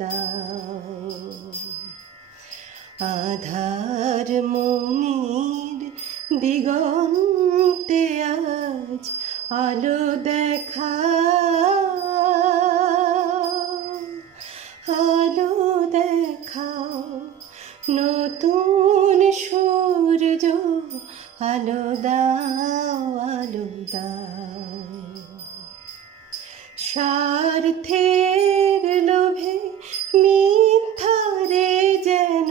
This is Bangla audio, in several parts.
দাও। আধার মনির দিগন্তে আজ আলো দেখাও, আলো দেখাও, নতুন সূর্য আলো দাও, আলো দাও। স্বার্থের লোভে মিথ্যারে যেন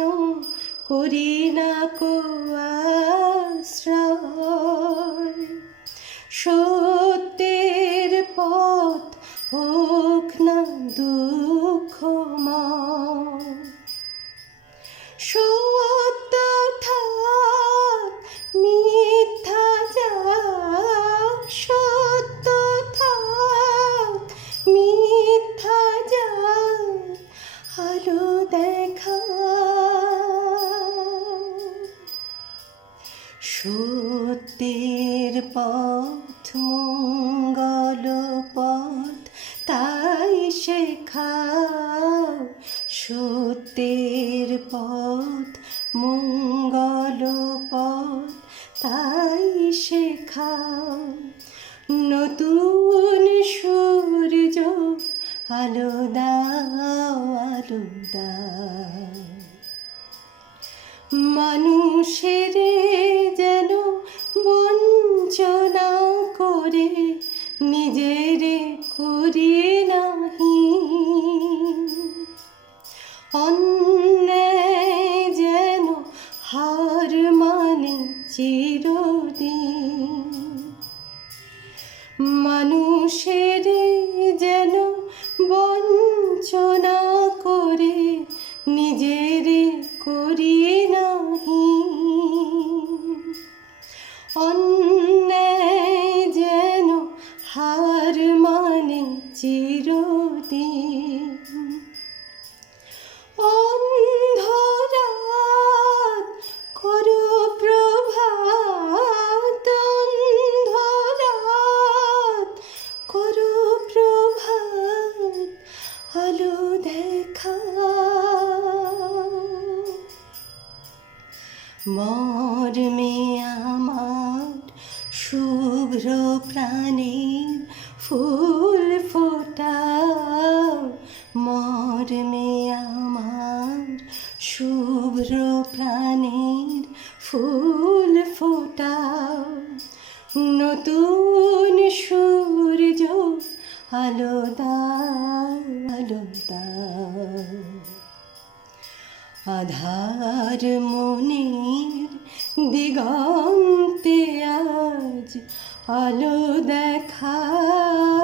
করি না কো আশ্রয়, সত্যের পথ হোক না দুঃখময়। সত্য থাক মিথ্যা যাক, সত্য থাক মিথ্যা যাক, আলো দেখাও। সত্যের পথ মঙ্গল পথ তাই শেখাও, সত্যের পথ মঙ্গল পথ তাই শেখাও। নতুন সূর্য আলো দাও, আলো দাও। মানুষের যেন বঞ্চনা করে নিজের করি নাহি, অন্যায় যেন হার মানে চিরদিন। মানুষের যেন বঞ্চনা করে নিজের করি নাহি, অন্যায় যেন হার মানে চিরদিন। অন্ধরাত করো প্রভাত, অন্ধরাত করো প্রভাত, আলো দেখাও। মর্মে আমার শুভ্র প্রাণের ফুল ফোটাও, মর্মে আমার শুভ্র প্রাণের ফুল ফোটাও। নতুন সূর্য আলো দাও, আলো দাও। আধার মনির দিগন্তে আজ আলো দেখাও,